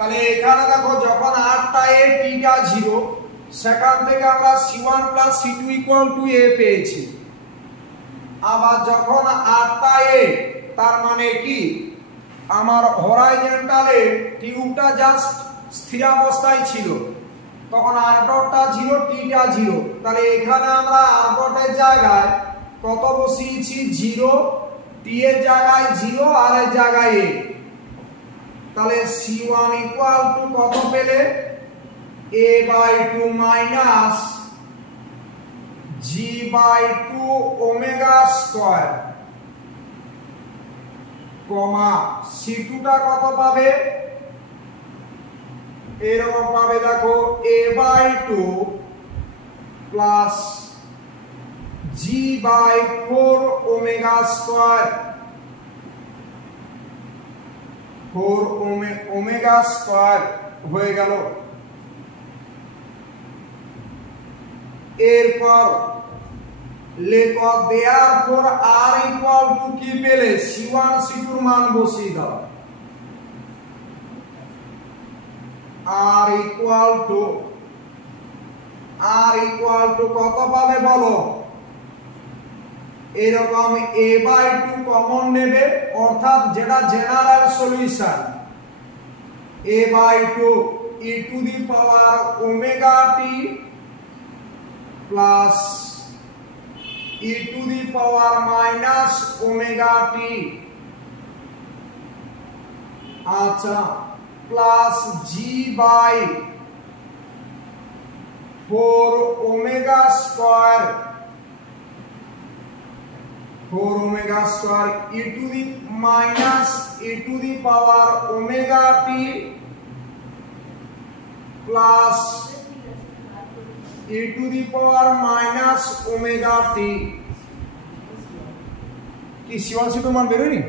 তাহলে এখানে দেখো যখন r টা a t টা 0 সেখান থেকে আমরা c1 + c2 = a পেয়েছি। আবার যখন r টা a তার মানে কি আমার হরাইজন্টালে টিউবটা জাস্ট স্থির অবস্থায় ছিল, তখন r ডটটা 0 t টা 0। তাহলে এখানে আমরা r ডটের জায়গায় কত বসিয়েছি 0, t এর জায়গায় 0, r এর জায়গায় a। তাহলে c1 = কত পেলে a/2 minus g/2 omega square, কমা c2 টা কত পাবে এরকম পাবে দেখো a/2 plus g/4 omega square, 4 omega square হয়ে গেল। এরপর লেখো দেয়ারফর r = কি পেলে c1 c2 এর মান বসিয়ে দাও। r = কত পাবে বলো এরকম a/2 কমন নেবে, অর্থাৎ যেটা general solution a/2 e⁻ plus e⁻−ωt, আচ্ছা, plus g/4 omega square, 4 omega square e⁻ωt plus e⁻−ωt। কি c1 c2 মান বেরোয়নি?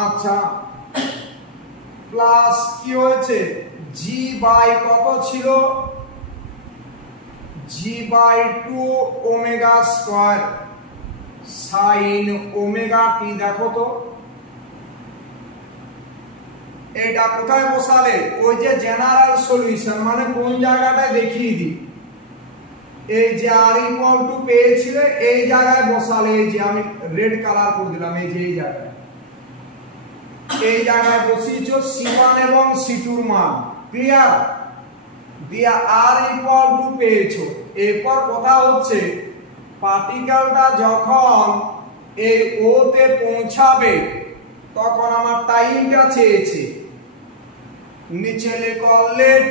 আচ্ছা, প্লাস কি হয়েছে g/কত ছিল g/2 omega square sin ωt। দেখো তো এটা কোথায় বসালে, ওই যে জেনারেল সলিউশন মানে কোন জায়গাটায় দেখিয়ে দিই, এই যে r = পেয়েছিলে এই জায়গায় বসালে, এই যে আমি রেড কালার করে দিলাম, এই যে এই জায়গায় বসিয়েছো c1 এবং c2 এর মান, ক্লিয়ার? দিয়া r = পেয়েছো। এরপর কথা হচ্ছে পার্টিকেলটা যখন এই ও তে পৌঁছাবে তখন আমার টাইমটা চেয়েছে, নিচে লেখো লেট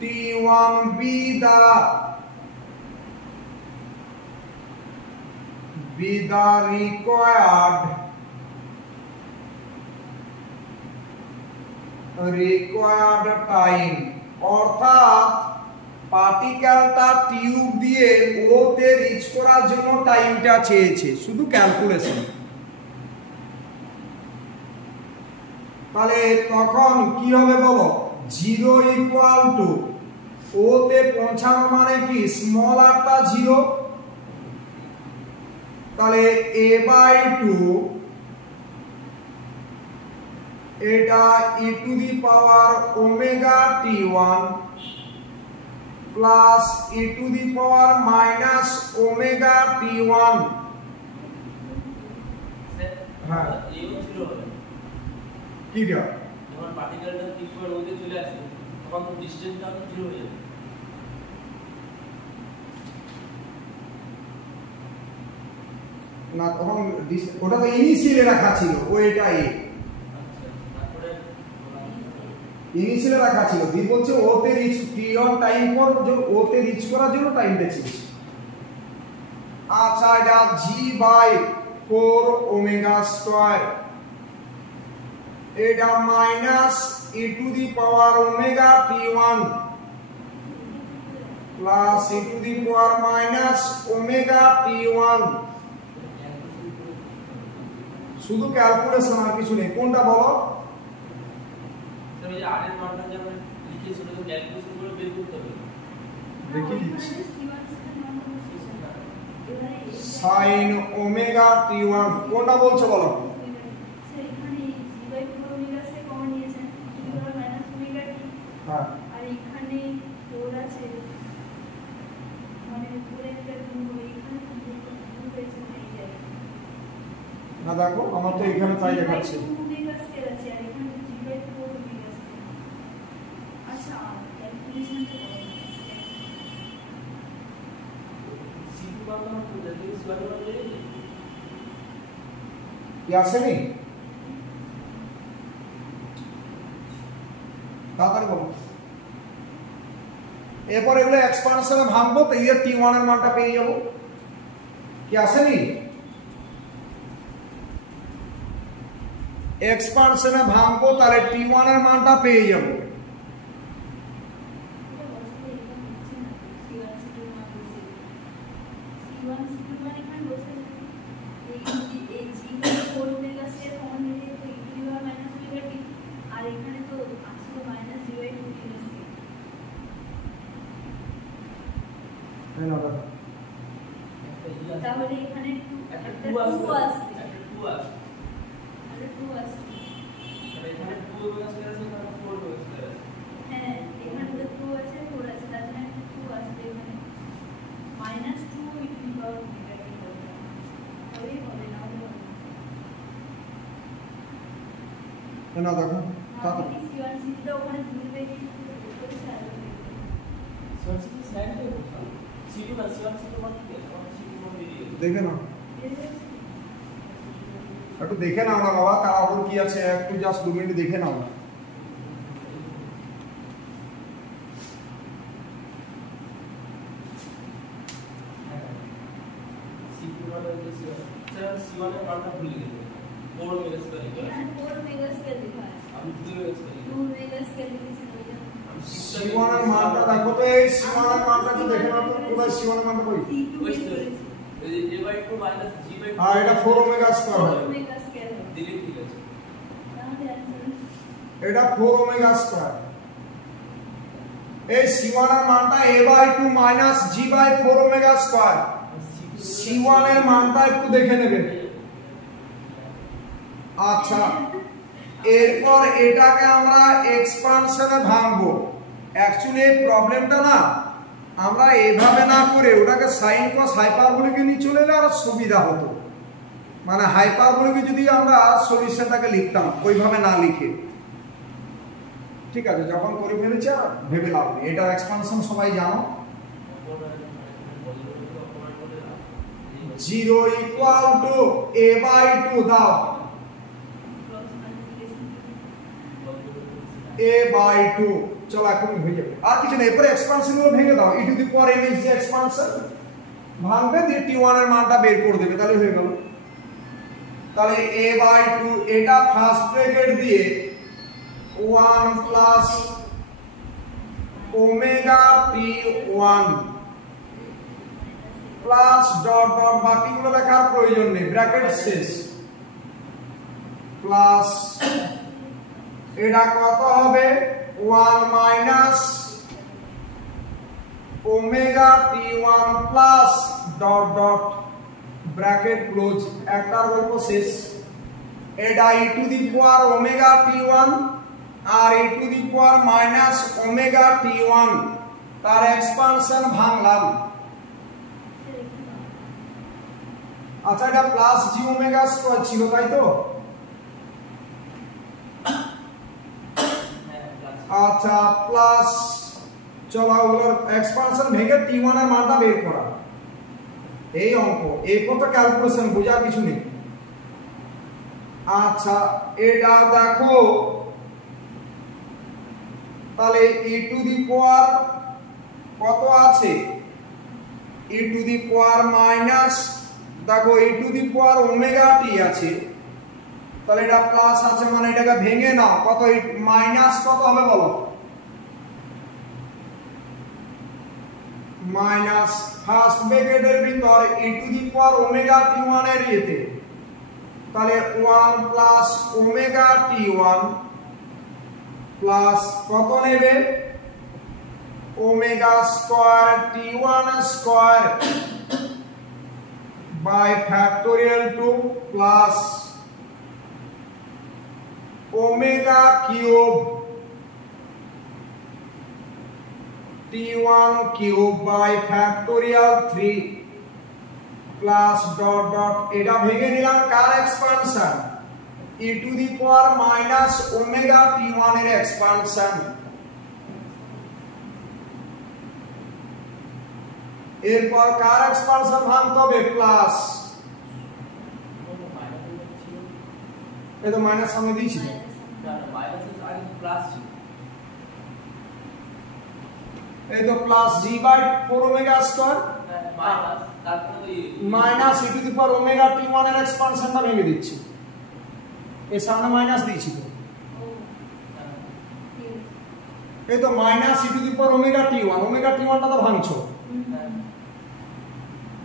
t1b দ্বারা required টাইম, অর্থাৎ পার্টিকেলটা টিউব দিয়ে ও তে রিচ করার জন্য টাইমটা চেয়েছে, শুধু ক্যালকুলেশন। তাহলে তখন কি হবে বলো 0 = ও তে পৌঁছানো মানে কি স্মল r টা 0, তাহলে a/2 এটা e⁻ωt1 প্লাস e⁻−ωt1। হ্যাঁ কি দিয়া যখন পার্টিকেলটা টিউবের মধ্যে চলে আসে তখন তো ডিসটেন্সটা 0 হয়ে যাবে না, তখন ওটা তো ইনিশিয়ালে রাখা ছিল, ওইটাই ইনিশিয়ালে রাখা ছিল। দি বলছে ওতে রিচ t1 টাইম পর ওতে রিচ করার জন্য টাইমটা চেয়েছে। আচ্ছা, এটা g/4 ওমেগা স্কয়ার, এটা মাইনাস e⁻ωt1 প্লাস e⁻−ωt1। শুধু ক্যালকুলেশন আর কিছু নেই। কোনটা বলো? স্যার এই r এর মানটা যে আমরা কি সেটা তো ক্যালকুলেশন করে বের করতে হবে। দেখি দিচ্ছি sin ওমেগা t1 কোনটা বলছো বলো? এখানে g/4 ওমেগা সে কমন নিয়েছেন e−ওমেগা t হ্যাঁ আর এখানে 4 আছে মানে পুরো একটা গুণ করে এখানে গুণ হয়েছে এই জায়গায় না দেখো আমার তো এখানে তাই দেখাচ্ছে ওমেগা স্কেল আছে আর এখানে g/4 ওমেগা স্কেল। আচ্ছা ক্যালকুলেশনটা করো C2 বাংলা তো যদি সমান হয়ে যায় কি আসেনি তাড়াতাড়ি বলো। এরপর এগুলো এক্সপানশনে ভাঙবো তো এই t1 এর মানটা পেয়ে যাবো। কি আসেনি এক্সপানশনে ভাঙবো তাহলে t1 এর মানটা পেয়ে যাবো। তাহলে এখানে একটা একটা 2 আসবে 2 আসবে একটা 2 আসবে আর 2 আসবে আর এখানে 2 ওমেগা স্কয়ার আছে এখানে 4 ওমেগা স্কয়ার আছে। হ্যাঁ এখানে তো 2 আছে 4 আছে তার জন্য একটা 2 আসবে এখানে -2 e to the power omega t হবে হবে না হবে না দেখো তাহলে c1 c2 ওখানে ভুলবে কি করে সাজাবে সবচেয়ে কি স্লাইড করে বলতাম C2 না C1 C2 মান কি আছে আমার C2 মান বেরিয়ে গেল। দেখে নাও একটু দেখে নাও না বাবা কারণ কি আছে একটু জাস্ট 2 মিনিট দেখে নাও। C2 মান হচ্ছে স্যার C1 এর মানটা ভুলে গেছে 4 ওমেগা স্কয়ার এখানে 4 ওমেগা স্কেল লেখা আছে আমি 2 ওমেগা স্কয়ার 2 ওমেগা স্কেল লিখেছি ওই জন্য c1 এর মানটা দেখো তো এই c1 এর মানটা একটু দেখে নাও তো পুরো c1 এর মানটা কই c2 ওই বের তো করেছি এই যে a/2 মাইনাস g/2 আর এটা 4 ওমেগা স্কয়ার 4 হবে ওমেগা স্কেল দিলে ঠিক আছে। তাহলে অ্যানসার এটা 4 ওমেগা স্কয়ার। এই c1 এর মানটা a/2 minus g/4 omega square. c1 এর মানটা একটু দেখে নেবে। আচ্ছা এরপর এটাকে আমরা এক্সপানশনে ভাঙবো। অ্যাকচুয়ালি এই প্রবলেমটা না আমরা এভাবে না করে ওটাকে সাইন কস হাইপারবোলিকে নিয়ে চলে এলে আরো সুবিধা হতো। মানে হাইপারবোলিকে যদি আমরা সলিউশনটাকে লিখতাম ওইভাবে না লিখে। ঠিক আছে যখন করে ফেলেছি আর ভেবে লাভ নেই। এটা এক্সপানশন সবাই জানো 0 ইকুয়াল টু a/2 দাও a/2 চলো এখন হয়ে যাবে আর কিছু না। এরপরে এক্সপানশন গুলো ভেঙে দাও e to the power mx যে এক্সপানশন ভাঙবে দিয়ে t1 এর মানটা বের করে দেবে তাহলে হয়ে গেল। তাহলে a/2 এটা ফার্স্ট ব্র্যাকেট দিয়ে 1 plus omega t1 plus dot dot বাকিগুলো লেখার প্রয়োজন নেই ব্র্যাকেট শেষ প্লাস এটা কত হবে 1 minus omega t1 plus dot dot bracket close একটার গল্প শেষ। এটা e to the power omega t1 আর e to the power minus omega t1 তার এক্সপানশন ভাঙলাম। আচ্ছা এটা প্লাস জি ওমেগা স্কয়ার ছিল তাই তো? আচ্ছা প্লাস চলো ওগুলোর এক্সপানশন ভেঙে t1 এর মানটা বের করা এই অঙ্ক এই কত ক্যালকুলেশন বোঝার কিছু নেই। আচ্ছা এটা দেখো তাহলে e টু দি পাওয়ার কত আছে e to the power minus দেখো e to the power omega t আছে তাহলে এটা প্লাস আছে মানে এটাকে ভেঙে নাও কত মাইনাস কত হবে বলো মাইনাস ফার্স্ট ব্র্যাকেটের ভিতর e to the power omega t1 এর ইয়েতে তাহলে 1 প্লাস ওমেগা t1 প্লাস কত নেবে omega square t1 square by factorial 2 plus omega cube t1 cube by factorial 3 plus dot dot এটা ভেঙে নিলাম কার expansion e to the power minus omega t1 এর expansion এরপর কার এক্সপানশন ভাঙতে হবে প্লাস এটা মাইনাস সামনে দিয়েছি এই তো plus g by 4 omega square minus e to the power omega t1 এর এক্সপানশনটা ভেঙে দিচ্ছি এর সামনে মাইনাস দিয়েছি তো এই তো minus e to the power omega t1 টা তো ভাঙছো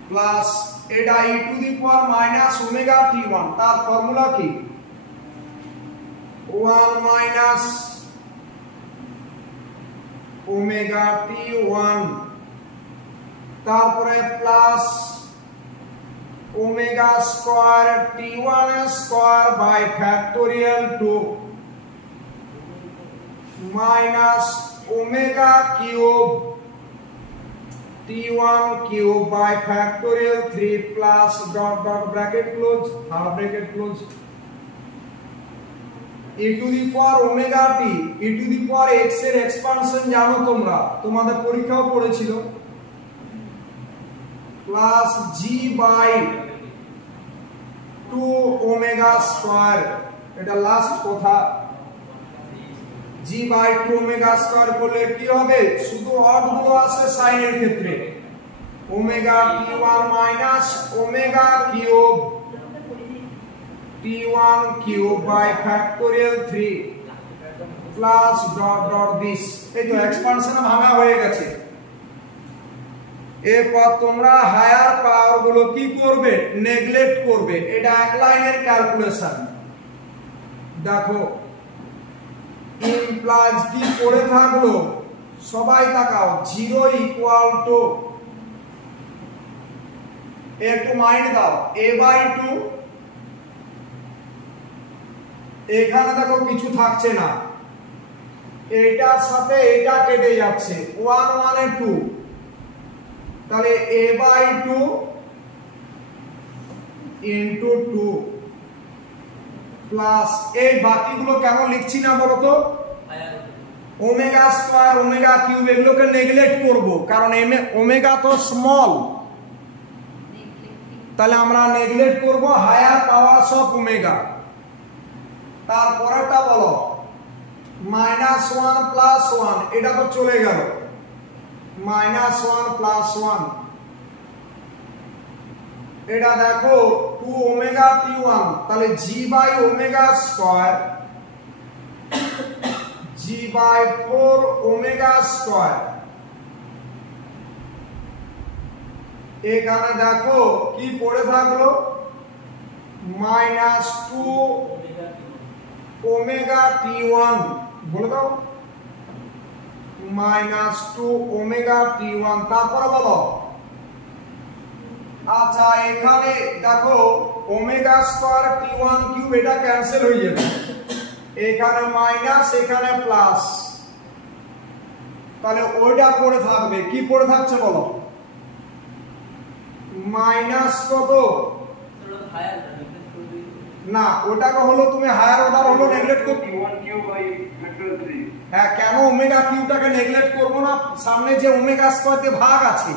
প্লাস এটা e to the power minus omega t1 তার ফর্মুলা কি 1 মাইনাস ওমেগা t1 তারপরে plus omega square t1 square by factorial 2 minus omega cube t1 cube by factorial 3 plus dot dot bracket close half bracket close e to the power omega t e to the power x এর expansion জানো তোমরা তোমাদের পরীক্ষাও পড়েছিল plus g by 2 omega square এটা last কথা g by 2 omega square করলে কি হবে শুধু অড গুলো আসে sin এর ক্ষেত্রে omega t1 minus omega cube t1 cube by factorial 3 plus dot dot this এই তো এক্সপানশন ভাঙা হয়ে গেছে এরপর তোমরা হায়ার পাওয়ার গুলো কি করবে নেগলেক্ট করবে এটা এক লাইনের ক্যালকুলেশন দেখো ইমপ্লাইজ কি পড়ে থাকলো সবাই তাকাও 0 ইকুয়াল টু একটু মাইন্ড দাও a বাই 2 এখানে দেখো কিছু থাকছে না এটার সাথে এটা কেটে যাচ্ছে 1 1 এ 2 তাহলে a বাই 2 ইনটু 2 প্লাস এই বাকিগুলো কেন লিখছি না বলো তো ওমেগা স্কয়ার ওমেগা কিউব এগুলোকে নেগলেক্ট করব কারণ ওমেগা তো স্মল তাহলে আমরা নেগলেক্ট করব হায়ার পাওয়ারস অফ ওমেগা তারপরটা বলো -1 প্লাস 1 এটা তো চলে গেল -1 প্লাস 1 এটা দেখো 2 ওমেগা t1 তাহলে g by omega square g by 4 omega square এখানে দেখো কি পড়ে থাকলো -2 ওমেগা t1 বলে দাও -2 ওমেগা t1 তারপরে বলো আচ্ছা এখানে দেখো ওমেগা স্কয়ার t1 কিউব এটা ক্যান্সেল হয়ে যাবে এখানে মাইনাস এখানে প্লাস তাহলে ওইটা পড়ে থাকবে কি পড়ে থাকছে বলো মাইনাস কত না ওটাকে হলো তুমি হায়ার অর্ডার হলো নেগলেক্ট করতে 1 কিউব বাই ফ্যাক্টর 3 হ্যাঁ কেন ওমেগা কিউবটাকে নেগলেক্ট করব না সামনে যে ওমেগা স্কয়ার তে ভাগ আছে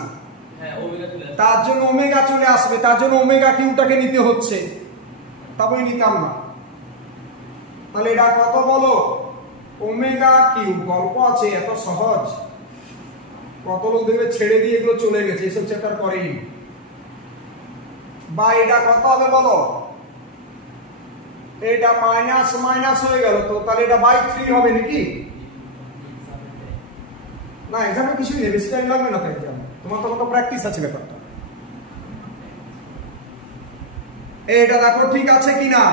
হ্যাঁ ওমেগা চলে আসবে তার জন্য ওমেগা চলে আসবে তার জন্য ওমেগা কিউবটাকে নিতে হচ্ছে তবেই নিতাম না তাহলে এটা কত বলো ওমেগা কিউব গল্প আছে এত সহজ কত লোক দেখবে ছেড়ে দিয়ে এগুলো চলে গেছে এসব চ্যাপ্টার করেই বা এটা কত হবে বলো এটা মাইনাস মাইনাস হয়ে গেল তো তাহলে এটা বাই 3 হবে নাকি না এখানে কিছু নেই বেশি টাইম লাগবে না তাই তোমার তো প্র্যাকটিস আছে ব্যাপারটা এটা দেখো ঠিক আছে কিনা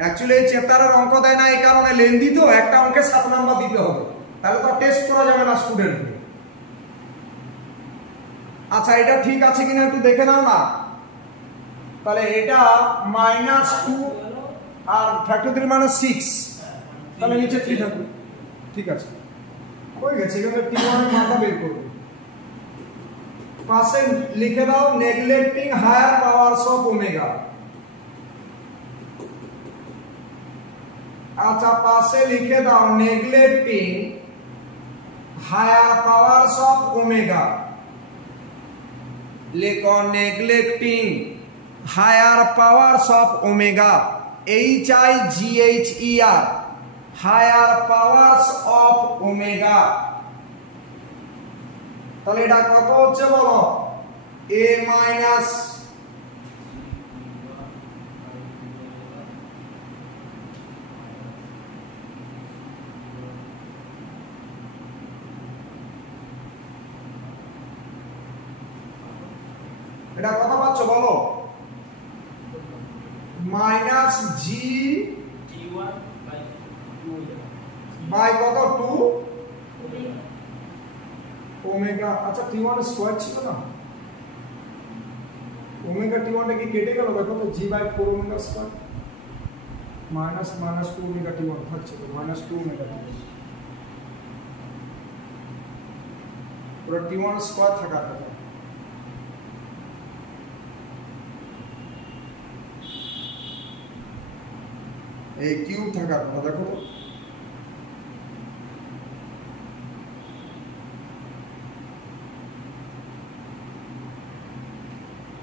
অ্যাকচুয়ালি এই চ্যাপ্টারের অঙ্ক দেয় না এই কারণে লেন্দি তো একটা অঙ্কে 7 নাম্বার দিতে হবে তাহলে তো টেস্ট করা যাবে না স্টুডেন্টকে। আচ্ছা এটা ঠিক আছে কিনা একটু দেখে নাও না। তাহলে এটা -2 আর ফ্যাক্টর 3 মানে 6, তাহলে নিচে 3 থাকবে। ঠিক আছে, হয়ে গেছে। এখানে T1 এর মানটা বের করবে। পাশে লিখে দাও neglecting higher powers of omega. আচ্ছা পাশে লিখে দাও neglecting higher powers of omega. লেখো neglecting higher powers of omega, HIGHER, higher powers of omega. তাহলে এটা কত হচ্ছে বলো? A মাইনাস এটা কত পাচ্ছ বলো? মাইনাস জি বাই কত 2 ওমেগা। আচ্ছা T1 স্কয়ার ছিল না, ওমেগা T1 টা কি কেটে গেল? দেখো তো G/4 omega square minus minus 2 omega T1 থাকছে তো -2 ওমেগা T1 পুরো T1 স্কয়ার থাকার কথা। এই কিউব থাকার কথা, দেখো তো।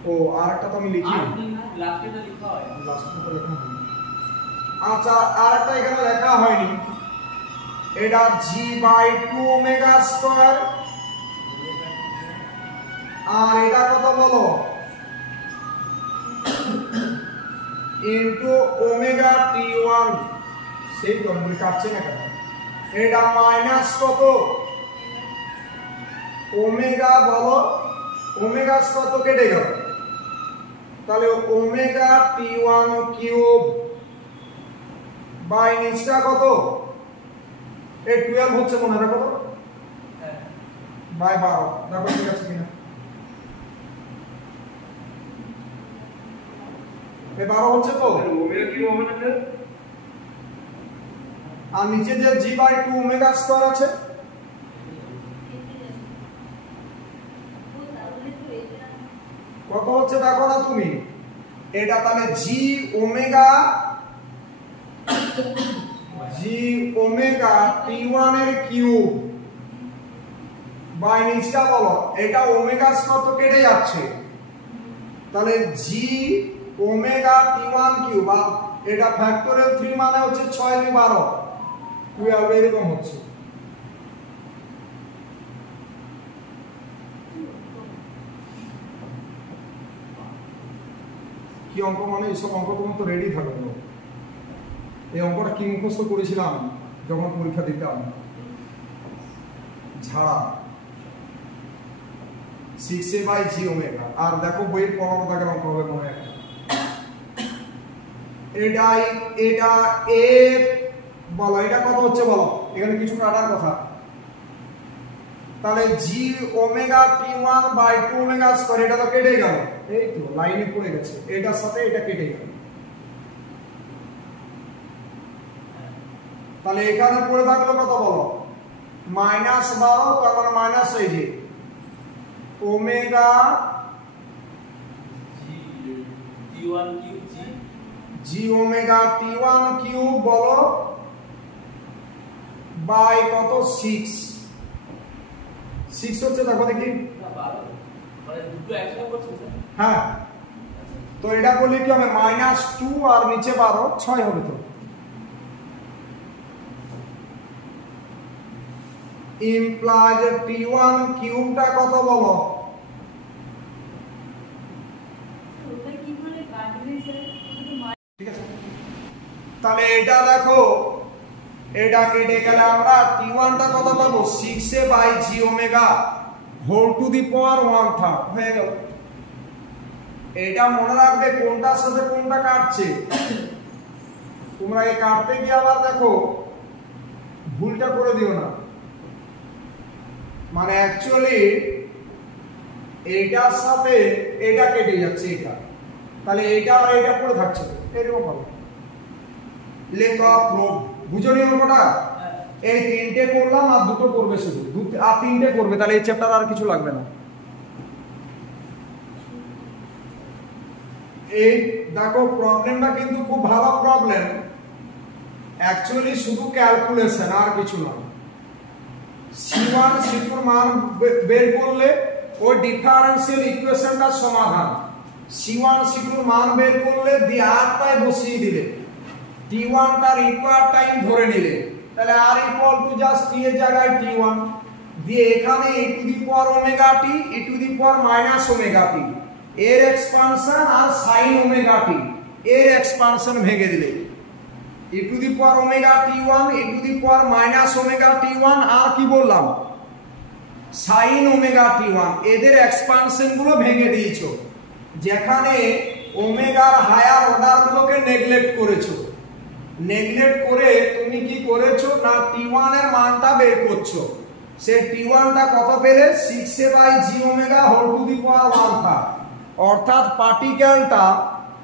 ও আরেকটা তো আমি লিখি, লাস্টেটা লেখা হয়, লাস্টেটা লেখা হয়নি। আচ্ছা আরেকটা এখানে লেখা হয়নি, এটা G/2 ওমেগা স্কয়ার, আর এটা কত বলো? Into omega T1। সেই তো আমি কাটছে না কেন? এটা মাইনাস কত ওমেগা বলো? ওমেগা স্কয়ার তো কেটে গেল, তাহলে ওমেগা T1 কিউব বাই নিচটা কত? এই 12 হচ্ছে মনে হয় কত? হ্যাঁ বাই 12। দেখো ঠিক আছে কিনা? এই 12 হচ্ছে তো ওমেগা কিউব হবে না স্যার? আর নিচে যে G/2 ওমেগা স্কয়ার আছে কত হচ্ছে দেখো না তুমি? এটা তাহলে জি ওমেগা T1 এর কিউব বাই নিচটা বলো, এটা ওমেগা স্কয়ার তো কেটে যাচ্ছে, তাহলে জি ওমেগা T1 কিউব, আর এটা ফ্যাক্টরিয়াল 3 মানে হচ্ছে 6 × 12 12 এরকম হচ্ছে। কি অঙ্ক মানে এইসব অঙ্ক তোমার তো রেডি থাকবে। এই অঙ্কটা কি মুখস্থ করেছিলাম যখন পরীক্ষা দিতাম, ঝাড়া 6a/g ওমেগা। আর দেখো বইয়ের 15 দাগের অঙ্ক হবে মনে হয়। এটা এ বলো, এটা কত হচ্ছে বলো? এখানে কিছু কাটার কথা। তাহলে জি ওমেগা T1/2 ওমেগা স্কয়ার, এটা তো কেটে গেল, এই তো লাইনে পড়ে গেছে, এটার সাথে এটা কেটে গেল। তাহলে এখানে পড়ে থাকলো কত বলো? -12, তারপর মাইনাস এই যে ওমেগা T1 কিউব জি ওমেগা T1 কিউব বলো বাই কত? 6 হচ্ছে দেখো দেখি। না 12 মানে দুটো একসাথে করছেন স্যার? হ্যাঁ, তো এটা বলি কি হবে? -2 আর নিচে 12, 6 হবে তো। ইমপ্লাইজ T1 কিউবটা কত বলো? ঠিক আছে, তাহলে এটা দেখো, এটা কেটে গেলে আমরা T1 টা কত পাবো? 6a/g omega whole to the power 1/3 হয়ে গেল। এটা মনে রাখবে কোনটার সাথে কোনটা কাটছে। তোমরা এই কাটতে গিয়ে আবার দেখো ভুলটা করে দিও না। মানে অ্যাকচুয়ালি এইটার সাথে এটা কেটে যাচ্ছে, এটা তাহলে এটা আর এটা পড়ে থাকছে, এরকম হবে। লেখা প্রোব বুঝো নি অঙ্কটা? এই তিনটে করলাম আর দুটো করবে, শুধু আর তিনটে করবে, তাহলে এই চ্যাপ্টার আর কিছু লাগবে না। এই দেখো প্রবলেমটা কিন্তু খুব ভালো প্রবলেম, অ্যাকচুয়ালি শুধু ক্যালকুলেশন আর কিছু না। C1 C2 মান বের করলে ওই ডিফারেন্সিয়াল ইকুয়েশনটার সমাধান। C1 C2 মান বের করলে দিয়ে আরটাই বসিয়ে দিলে, T1 তার রিকোয়ার্ড টাইম ধরে নিলে, তাহলে r equal to just t এর জায়গায় T1 দিয়ে এখানে e to the power omega t e to the power minus omega t এর এক্সপানশন আর sin ওমেগা t এর এক্সপানশন ভেঙে দিলে e to the power omega t1 e to the power minus omega t1 আর কি বললাম sin omega t1 এদের expansion গুলো ভেঙে দিয়েছো, যেখানে ওমেগার হায়ার অর্ডার গুলোকে নেগলেক্ট করেছো। নেগলেক্ট করে তুমি কি করেছো না t1 এর মানটা বের করছো। সে t1 টা কত পেলে 6a/g omega whole to the power 1/3, অর্থাৎ পার্টিকেলটা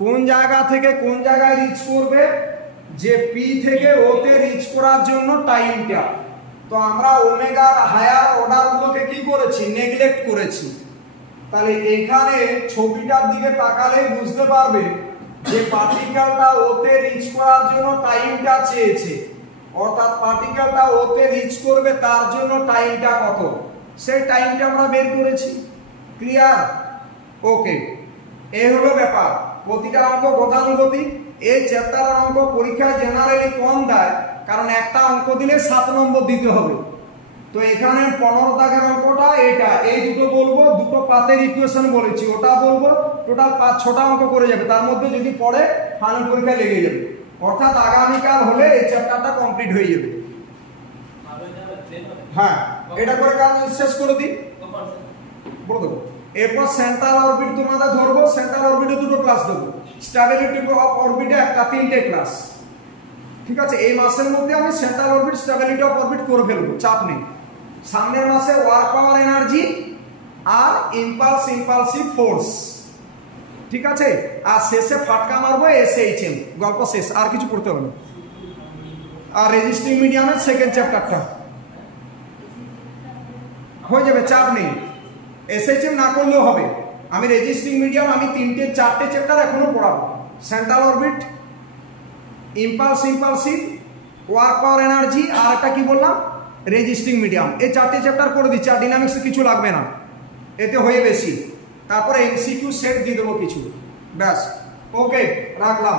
কোন জায়গা থেকে কোন জায়গায় রিচ করবে, যে p থেকে o তে রিচ করার জন্য টাইমটা। তো আমরা ওমেগার হায়ার অর্ডার গুলোকে কি করেছি, নেগলেক্ট করেছি। তাহলে এখানে ছবিটার দিকে তাকালে বুঝতে পারবে যে পার্টিকেলটা ওতে রিচ করার জন্য টাইমটা চেয়েছে, অর্থাৎ পার্টিকেলটা ওতে রিচ করবে তার জন্য টাইমটা কত, সেই টাইমটা আমরা বের করেছি। ক্লিয়ার? ওকে, এই হলো ব্যাপার। প্রতিটা অঙ্ক গতানুগতিক। এই চ্যাপ্টারের অঙ্ক পরীক্ষায় জেনারেলি কম দেয়, কারণ একটা অঙ্ক দিলে 7 নম্বর দিতে হবে। তো এখানে 15 দাগের অঙ্কটা এটা, এই দুটো বলবো, দুটো পাতের ইকুয়েশন বলেছি ওটা বলবো, টোটাল 5-6টা অঙ্ক করে যাবে। তার মধ্যে যদি পড়ে ফাইনাল পরীক্ষায় লেগে যাবে, অর্থাৎ আগামীকাল হলে এই চ্যাপ্টারটা কমপ্লিট হয়ে যাবে। হ্যাঁ, এটা করে কাজ শেষ করে দিই, বলে দেবো। এরপর সেন্ট্রাল অরবিট তোমাদের ধরবো, সেন্ট্রাল অরবিটে দুটো ক্লাস দেবো, স্টেবিলিটি অফ অরবিটে একটা, 3টে ক্লাস। ঠিক আছে, এই মাসের মধ্যে আমি central orbit, stability of orbit করে ফেলবো, চাপ নেই। সামনের মাসে ওয়ার্ক পাওয়ার এনার্জি আর ইম্পালসিভ ফোর্স। ঠিক আছে, আর শেষে ফাটকা মারবো SHM, গল্প শেষ, আর কিছু করতে হবে না। আর রেজিস্টিং মিডিয়ামের সেকেন্ড চ্যাপ্টারটা হয়ে যাবে, চাপ নেই। SHM না করলেও হবে, আমি রেজিস্টিং মিডিয়াম আমি 3-4টে চ্যাপ্টার এখনো পড়াবো। Central orbit, impulsive, work power energy, আর একটা কি বললাম, রেজিস্টিং মিডিয়াম। এই 4টে চ্যাপ্টার করে দিচ্ছি, আর ডাইনামিক্সে কিছু লাগবে না, এতে হয়ে বেশি। তারপরে MCQ সেট দিয়ে দেবো কিছু, ব্যাস। ওকে, রাখলাম।